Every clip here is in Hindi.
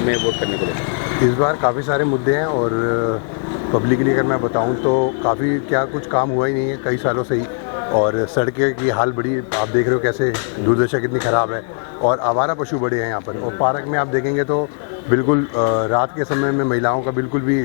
में वोट करने को लेकर इस बार काफ़ी सारे मुद्दे हैं और पब्लिकली अगर मैं बताऊं तो काफ़ी क्या कुछ काम हुआ ही नहीं है कई सालों से ही। और सड़कें की हाल बड़ी आप देख रहे हो कैसे दुर्दशा कितनी ख़राब है और आवारा पशु बड़े हैं यहाँ पर। और पार्क में आप देखेंगे तो बिल्कुल रात के समय में महिलाओं का बिल्कुल भी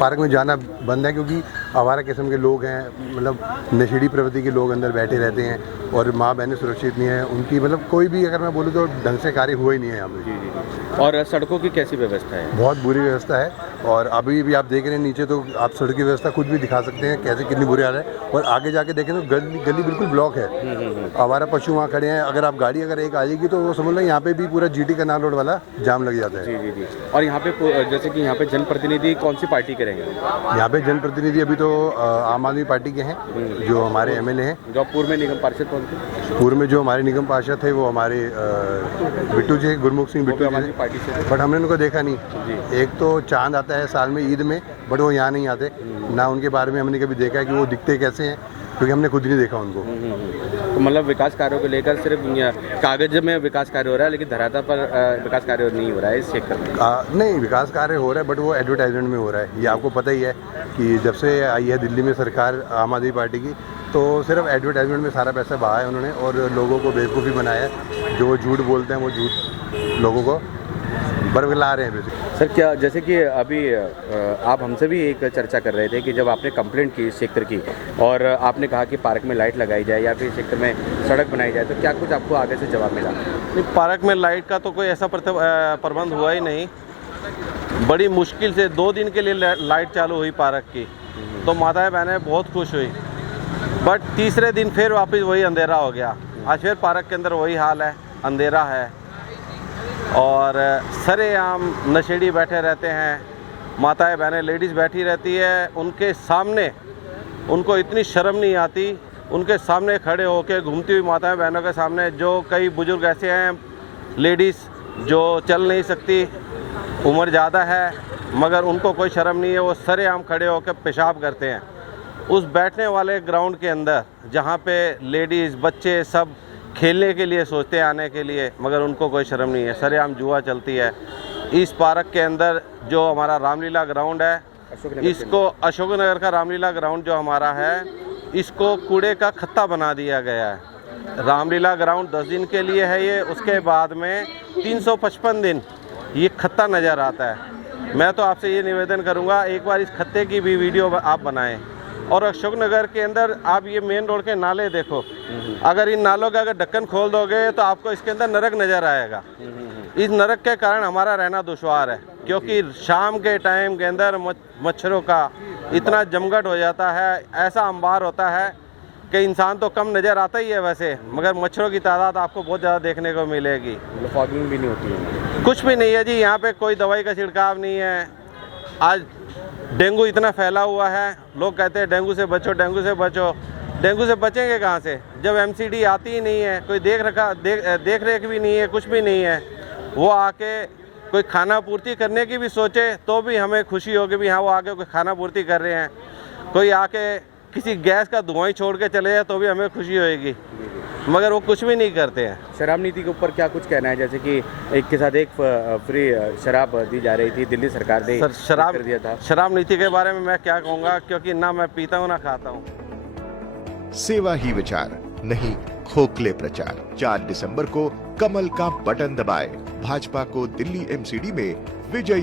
पार्क में जाना बंद है, क्योंकि आवारा किस्म के लोग हैं, मतलब नशेड़ी प्रवृत्ति के लोग अंदर बैठे रहते हैं और माँ बहनें सुरक्षित नहीं है उनकी, मतलब कोई भी अगर मैं बोलूँ तो ढंग से कार्य हुआ ही नहीं है यहाँ पर। जी। और सड़कों की कैसी व्यवस्था है? बहुत बुरी व्यवस्था है और अभी भी आप देख रहे हैं नीचे तो आप सड़क की व्यवस्था खुद भी दिखा सकते हैं कैसे कितनी बुरी हाल है। और आगे जाके देखें तो गली बिल्कुल ब्लॉक है, आवारा पशु वहाँ खड़े हैं। अगर आप गाड़ी अगर एक आ जाएगी तो वो समझ लो यहाँ पे भी पूरा GT कनाल रोड वाला जाम लग जाता है। जी। और यहाँ पे जैसे कि यहाँ पे जनप्रतिनिधि कौन सी पार्टी के रहेंगे? यहाँ पे जनप्रतिनिधि अभी तो आम आदमी पार्टी के हैं जो हमारे MLA हैं। जो पूर्व में निगम पार्षद कौन थे? पूर्व में जो हमारे निगम पार्षद थे वो हमारे बिट्टू जी, गुरमुख सिंह बिट्टू जी, पार्टी से, बट हमने उनको देखा नहीं। एक तो चांद आता है साल में ईद में, बट वो यहाँ नहीं आते ना। उनके बारे में हमने कभी देखा है कि वो दिखते कैसे हैं, क्योंकि हमने खुद नहीं देखा उनको। तो मतलब विकास कार्यों को लेकर सिर्फ कागज में विकास कार्य हो रहा है, लेकिन धरातल पर विकास कार्य नहीं हो रहा है इस क्षेत्र में। नहीं, विकास कार्य हो रहा है बट वो एडवर्टाइजमेंट में हो रहा है। ये आपको पता ही है कि जब से आई है दिल्ली में सरकार आम आदमी पार्टी की, तो सिर्फ एडवर्टाइजमेंट में सारा पैसा बहाया है उन्होंने और लोगों को बेवकूफ़ी बनाया है। जो झूठ बोलते हैं वो झूठ लोगों को बरगला रहे हैं बेसिकली। सर, क्या जैसे कि अभी आप हमसे भी एक चर्चा कर रहे थे कि जब आपने कंप्लेंट की इस क्षेत्र की और आपने कहा कि पार्क में लाइट लगाई जाए या फिर इस क्षेत्र में सड़क बनाई जाए, तो क्या कुछ आपको आगे से जवाब मिला? नहीं, पार्क में लाइट का तो कोई ऐसा प्रबंध हुआ ही नहीं। बड़ी मुश्किल से 2 दिन के लिए लाइट चालू हुई पार्क की, तो माताएं बहनें बहुत खुश हुई। बट तीसरे दिन फिर वापस वही अंधेरा हो गया। आज फिर पार्क के अंदर वही हाल है, अंधेरा है और सरेआम नशेड़ी बैठे रहते हैं। माताएं बहनें लेडीज़ बैठी रहती है, उनके सामने उनको इतनी शर्म नहीं आती, उनके सामने खड़े होकर घूमती हुई माताएं बहनों के सामने, जो कई बुजुर्ग ऐसे हैं लेडीज़ जो चल नहीं सकती, उम्र ज़्यादा है मगर उनको कोई शर्म नहीं है, वो सरेआम खड़े होकर पेशाब करते हैं उस बैठने वाले ग्राउंड के अंदर, जहाँ पे लेडीज़ बच्चे सब खेलने के लिए सोचते हैं आने के लिए, मगर उनको कोई शर्म नहीं है। सरेआम जुआ चलती है इस पार्क के अंदर। जो हमारा रामलीला ग्राउंड है, इसको अशोकनगर का रामलीला ग्राउंड जो हमारा है, इसको कूड़े का खत्ता बना दिया गया है। रामलीला ग्राउंड 10 दिन के लिए है ये, उसके बाद में 355 दिन ये खत्ता नज़र आता है। मैं तो आपसे ये निवेदन करूँगा, एक बार इस खत्ते की भी वीडियो आप बनाएं। और अशोकनगर के अंदर आप ये मेन रोड के नाले देखो, अगर इन नालों का अगर ढक्कन खोल दोगे तो आपको इसके अंदर नरक नज़र आएगा। इस नरक के कारण हमारा रहना दुश्वार है, क्योंकि शाम के टाइम के अंदर मच्छरों का इतना जमघट हो जाता है, ऐसा अंबार होता है कि इंसान तो कम नज़र आता ही है वैसे, मगर मच्छरों की तादाद आपको बहुत ज़्यादा देखने को मिलेगी। फॉगिंग भी नहीं होती है? कुछ भी नहीं है जी, यहाँ पे कोई दवाई का छिड़काव नहीं है। आज डेंगू इतना फैला हुआ है, लोग कहते हैं डेंगू से बचो, डेंगू से बचो। डेंगू से बचेंगे कहाँ से जब MCD आती ही नहीं है, कोई देख रेख भी नहीं है, कुछ भी नहीं है। वो आके कोई खाना पूर्ति करने की भी सोचे तो भी हमें खुशी होगी भी हाँ वो आके कोई खाना पूर्ति कर रहे हैं। कोई आके किसी गैस का धुआं ही छोड़ के चले जाए तो भी हमें खुशी होएगी, मगर वो कुछ भी नहीं करते हैं। शराब नीति के ऊपर क्या कुछ कहना है? जैसे कि एक के साथ एक फ्री शराब दी जा रही थी, दिल्ली सरकार ने शराब कर दिया था। शराब नीति के बारे में मैं क्या कहूँगा, क्योंकि ना मैं पीता हूँ ना खाता हूँ। सेवा ही विचार, नहीं खोखले प्रचार। 4 दिसंबर को कमल का बटन दबाएं, भाजपा को दिल्ली MCD में विजयी